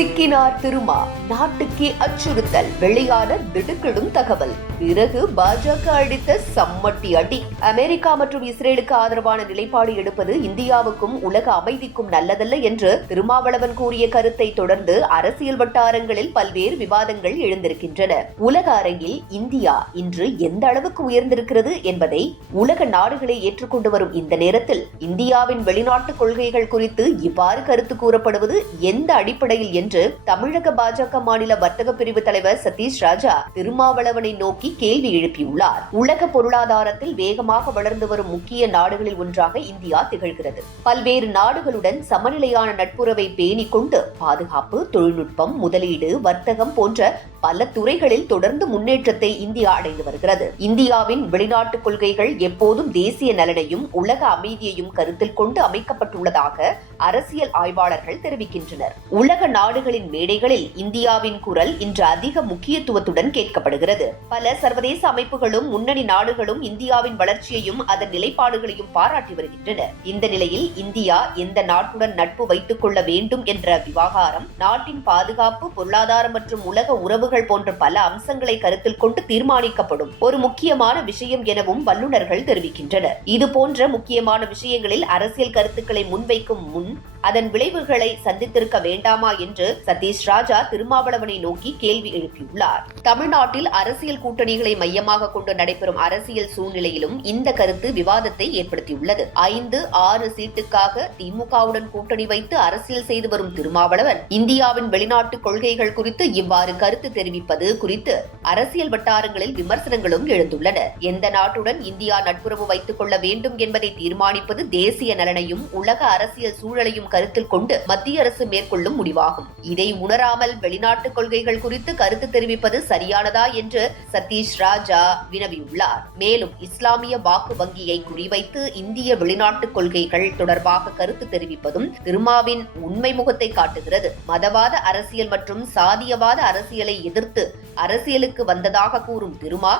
சிக்கினார் திருமா, நாட்டுக்கே அச்சுறுத்தல். வெளியான திடுக்கிடும் தகவல். பிறகு பாஜக அடித்த சம்மட்டி அடி. அமெரிக்கா மற்றும் இஸ்ரேலுக்கு ஆதரவான நிலைப்பாடு எடுப்பது இந்தியாவுக்கும் உலக அமைதிக்கும் நல்லதல்ல என்று திருமாவளவன் கூறிய கருத்தை தொடர்ந்து அரசியல் வட்டாரங்களில் பல்வேறு விவாதங்கள் எழுந்திருக்கின்றன. உலக அரங்கில் இந்தியா இன்று எந்த அளவுக்கு உயர்ந்திருக்கிறது என்பதை உலக நாடுகளை ஏற்றுக்கொண்டு வரும் இந்த நேரத்தில் இந்தியாவின் வெளிநாட்டு கொள்கைகள் குறித்து இவ்வாறு கருத்து கூறப்படுவது எந்த அடிப்படையில் என்று தமிழக பாஜக மாநில வர்த்தக பிரிவு தலைவர் சதீஷ் ராஜா திருமாவளவனை நோக்கி கேள்வி எழுப்பியுள்ளார். உலக பொருளாதாரத்தில் வேகமாக வளர்ந்து வரும் முக்கிய நாடுகளில் ஒன்றாக இந்தியா திகழ்கிறது. பல்வேறு நாடுகளுடன் சமநிலையான நட்புறவை பேணிக் கொண்டு பாதுகாப்பு, தொழில்நுட்பம், முதலீடு, வர்த்தகம் போன்ற பல துறைகளில் தொடர்ந்து முன்னேற்றத்தை இந்தியா அடைந்து வருகிறது. இந்தியாவின் வெளிநாட்டு கொள்கைகள் எப்போதும் தேசிய நலனையும் உலக அமைதியையும் கருத்தில் கொண்டு அமைக்கப்பட்டுள்ளதாக அரசியல் ஆய்வாளர்கள் தெரிவிக்கின்றனர். உலக நாடுகளின் மேடைகளில் இந்தியாவின் குரல் இன்று அதிக முக்கியத்துவத்துடன் கேட்கப்படுகிறது. பல சர்வதேச அமைப்புகளும் முன்னணி நாடுகளும் இந்தியாவின் வளர்ச்சியையும் அதன் நிலைப்பாடுகளையும் பாராட்டி வருகின்றன. இந்த நிலையில் இந்தியா எந்த நாட்டுடன் நட்பு வைத்துக் கொள்ள வேண்டும் என்ற விவகாரம் நாட்டின் பாதுகாப்பு, பொருளாதாரம் மற்றும் உலக உறவுகள் போன்ற பல அம்சங்களை கருத்தில் கொண்டு தீர்மானிக்கப்படும் ஒரு முக்கியமான விஷயம் எனவும் வல்லுநர்கள் தெரிவிக்கின்றனர். இதுபோன்ற முக்கியமான விஷயங்களில் அரசியல் கருத்துக்களை முன்வைக்கும் முன் அதன் விளைவுகளை சந்தித்திருக்க வேண்டாமா என்று சதீஷ் ராஜா திருமாவளவனை நோக்கி கேள்வி எழுப்பியுள்ளார். தமிழ்நாட்டில் அரசியல் கூட்டணிகளை மையமாக கொண்டு நடைபெறும் அரசியல் சூழ்நிலையிலும் இந்த கருத்து விவாதத்தை ஏற்படுத்தியுள்ளது. 5-6 சீட்டுக்காக திமுகவுடன் கூட்டணி வைத்து அரசியல் செய்து வரும் திருமாவளவன் இந்தியாவின் வெளிநாட்டு கொள்கைகள் குறித்து இவ்வாறு கருத்து தெரிவிப்பது குறித்து அரசியல் வட்டாரங்களில் விமர்சனங்களும் எழுந்துள்ளன. எந்த நாட்டுடன் இந்தியா நட்புறவு வைத்துக் கொள்ள வேண்டும் என்பதை தீர்மானிப்பது தேசிய நலனையும் உலக அரசியல் சூழலையும் கருத்தில் கொண்டு மத்திய அரசு மேற்கொள்ளும் முடிவாகும். இதை உணராமல் வெளிநாட்டு கொள்கைகள் குறித்து கருத்து தெரிவிப்பது சரியானதா என்று சதீஷ் ராஜா வினவியுள்ளார். மேலும் இஸ்லாமிய வாக்கு வங்கியை குறிவைத்து இந்திய வெளிநாட்டு கொள்கைகள் தொடர்பாக கருத்து தெரிவிப்பதும் திருமாவின் உண்மை முகத்தை காட்டுகிறது. மதவாத அரசியல் மற்றும் சாதியவாத அரசியலை எதிர்த்து அரசியலுக்கு வந்ததாக கூறும் திருமா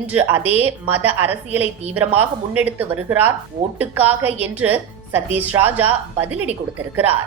இன்று அதே மத அரசியலை தீவிரமாக முன்னெடுத்து வருகிறார். ஓட்டுக்காக என்று சதீஷ் ராஜா பதிலடி கொடுத்திருக்கிறார்.